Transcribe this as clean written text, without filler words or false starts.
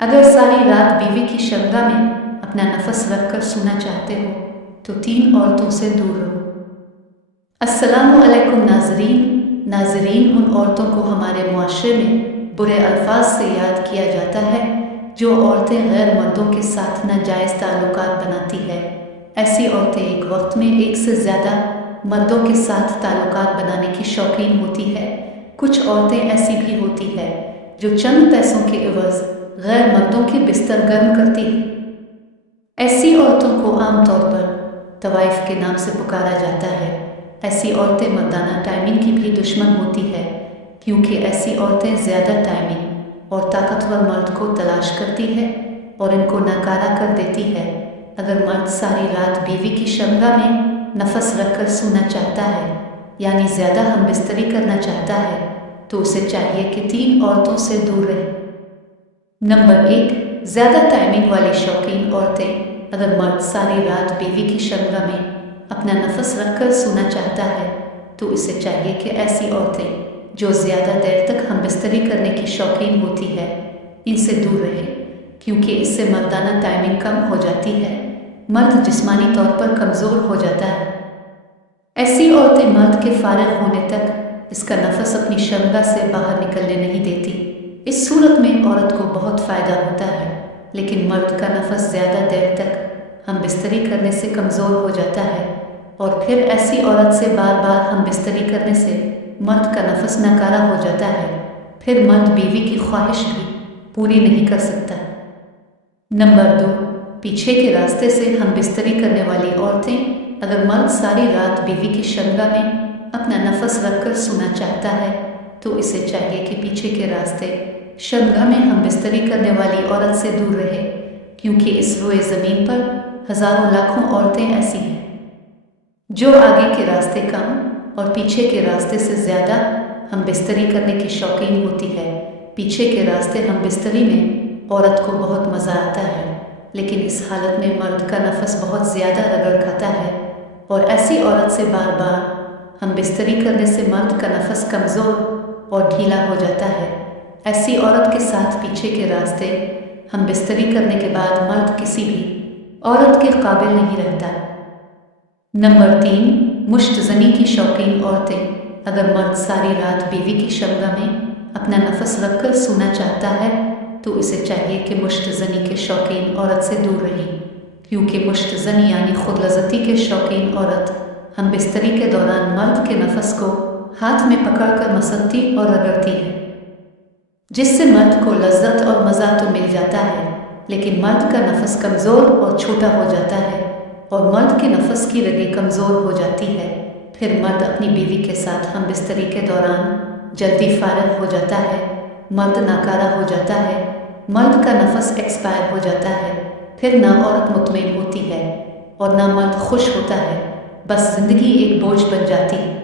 अगर सारी रात बीवी की शरगा में अपना नफस रखकर सोना चाहते हो तो 3 औरतों से दूर रहो। अस्सलामु अलैकुम नाजरीन उन औरतों को हमारे मुआशरे में बुरे अल्फाज से याद किया जाता है जो औरतें गैर मर्दों के साथ नाजायज़ ताल्लुकात बनाती है। ऐसी औरतें एक वक्त में एक से ज़्यादा मर्दों के साथ ताल्लुकात बनाने की शौकीन होती है। कुछ औरतें ऐसी भी होती है जो चंद पैसों के एवज़ गैर मर्दों के बिस्तर गर्म करती है। ऐसी औरतों को आमतौर पर तवाइफ के नाम से पुकारा जाता है। ऐसी औरतें मर्दाना टाइमिंग की भी दुश्मन होती है क्योंकि ऐसी औरतें ज़्यादा टाइमिंग और ताकतवर मर्द को तलाश करती है और इनको नकारा कर देती है। अगर मर्द सारी रात बीवी की शरगा में नफस रखकर सोना चाहता है यानी ज़्यादा हम बिस्तरी करना चाहता है तो उसे चाहिए कि 3 औरतों से दूर रहे। नंबर 1, ज़्यादा टाइमिंग वाली शौकीन औरतें। अगर मर्द सारी रात बीवी की शरगा में अपना नफस रखकर सोना चाहता है तो इसे चाहिए कि ऐसी औरतें जो ज़्यादा देर तक हम बिस्तरी करने की शौकीन होती है इनसे दूर रहे क्योंकि इससे मर्दाना टाइमिंग कम हो जाती है, मर्द जिस्मानी तौर पर कमज़ोर हो जाता है। ऐसी औरतें मर्द के फारिग होने तक इसका नफस अपनी शरगा से बाहर निकलने नहीं देती। इस सूरत में औरत को बहुत फ़ायदा होता है लेकिन मर्द का नफस ज़्यादा देर तक हम बिस्तरी करने से कमज़ोर हो जाता है और फिर ऐसी औरत से बार बार हम बिस्तरी करने से मर्द का नफस नकारा हो जाता है। फिर मर्द बीवी की ख्वाहिश भी पूरी नहीं कर सकता। नंबर 2, पीछे के रास्ते से हम बिस्तरी करने वाली औरतें। अगर मर्द सारी रात बीवी की शरगा में अपना नफस रखकर सोना चाहता है तो इसे चाहिए कि पीछे के रास्ते शरगा में हम बिस्तरी करने वाली औरत से दूर रहे क्योंकि इस रोए ज़मीन पर हज़ारों लाखों औरतें ऐसी हैं जो आगे के रास्ते कम और पीछे के रास्ते से ज़्यादा हम बिस्तरी करने की शौकीन होती है। पीछे के रास्ते हम बिस्तरी में औरत को बहुत मज़ा आता है लेकिन इस हालत में मर्द का नफस बहुत ज़्यादा रगड़ खाता है और ऐसी औरत से बार बार हम बिस्तरी करने से मर्द का नफस कमज़ोर और ढीला हो जाता है। ऐसी औरत के साथ पीछे के रास्ते हम बिस्तरी करने के बाद मर्द किसी भी औरत के काबिल नहीं रहता। नंबर 3, मुश्तज़नी की शौकीन औरतें। अगर मर्द सारी रात बीवी की शरगा में अपना नफस रखकर सोना चाहता है तो इसे चाहिए कि मुश्तज़नी के शौकीन औरत से दूर रहे क्योंकि मुश्तज़नी यानी खुद लज़्ज़ती के शौकीन औरत हम बिस्तरी के दौरान मर्द के नफस को हाथ में पकड़कर मसलती और रगड़ती है जिससे मर्द को लज्जत और मज़ा तो मिल जाता है लेकिन मर्द का नफस कमज़ोर और छोटा हो जाता है और मर्द के नफस की रगें कमज़ोर हो जाती है। फिर मर्द अपनी बीवी के साथ हम बिस्तरी के दौरान जल्दी फारिग हो जाता है, मर्द नाकारा हो जाता है, मर्द का नफस एक्सपायर हो जाता है। फिर ना औरत मुतमईन होती है और ना मर्द खुश होता है, बस ज़िंदगी एक बोझ बन जाती है।